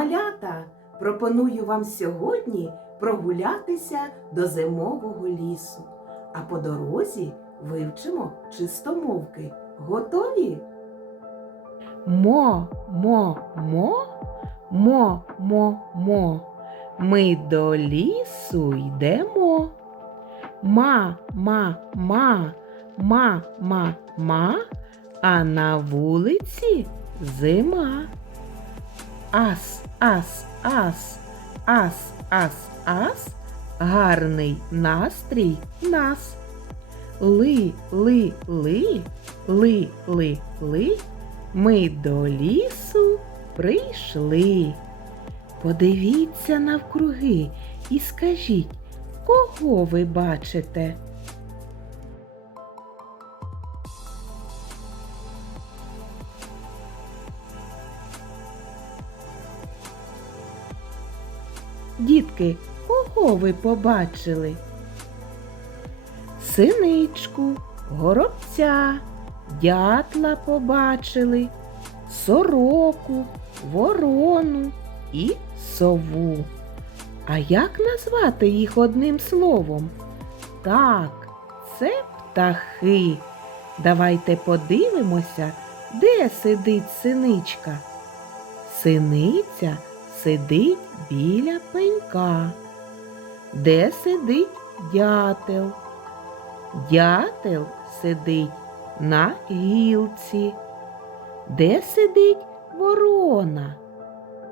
малята, пропоную вам сьогодні прогулятися до зимового лісу, а по дорозі вивчимо чистомовки. Готові? Мо, мо, мо, мо, мо, мо. Ми до лісу йдемо. Ма, ма, ма, ма, ма, ма, а на вулиці зима. Ас, ас, ас, ас, ас, ас, гарний настрій нас. Ли, ли, ли, ли, ли, ли, ми до лісу прийшли. Подивіться навкруги і скажіть, кого ви бачите? Дітки, кого ви побачили? Синичку, горобця, дятла побачили, сороку, ворону і сову. А як назвати їх одним словом? Так, це птахи. Давайте подивимося, де сидить синичка. Синиця сидить біля пенька. Де сидить дятел? Дятел сидить на гілці. Де сидить ворона?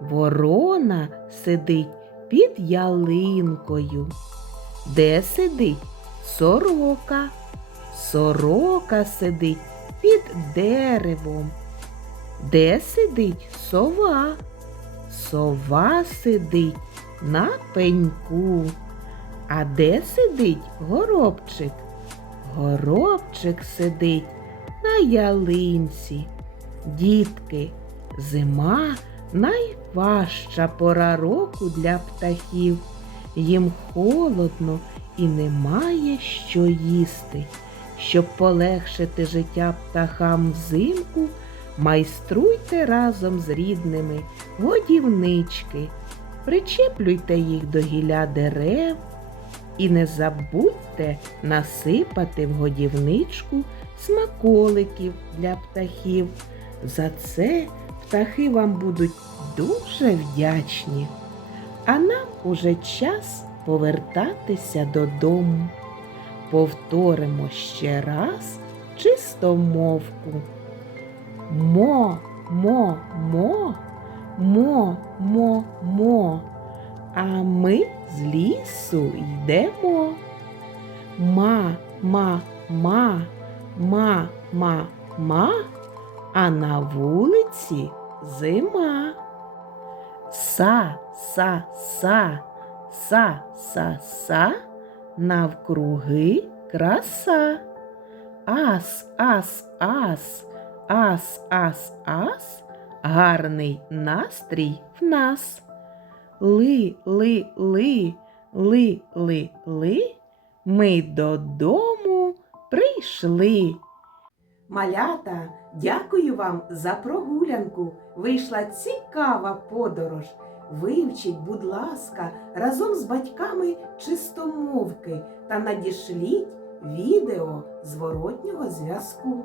Ворона сидить під ялинкою. Де сидить сорока? Сорока сидить під деревом. Де сидить сова? Сова сидить на пеньку. А де сидить горобчик? Горобчик сидить на ялинці. Дітки, зима найважча пора року для птахів. Їм холодно і немає що їсти. Щоб полегшити життя птахам взимку, майструйте разом з рідними годівнички, причеплюйте їх до гілля дерев і не забудьте насипати в годівничку смаколиків для птахів. За це птахи вам будуть дуже вдячні. А нам уже час повертатися додому. Повторимо ще раз чистомовку. Мо, мо, мо, мо, мо, мо. А ми з лісу йдемо. Ма, ма, ма, ма, ма, ма, а на вулиці зима. Са, са, са, са, са, са, навкруги краса. Ас, ас, ас, ас, ас, ас, гарний настрій в нас. Ли, ли, ли, ли, ли, ли, ми додому прийшли. Малята, дякую вам за прогулянку. Вийшла цікава подорож. Вивчіть, будь ласка, разом з батьками чистомовки та надішліть відео зворотнього зв'язку.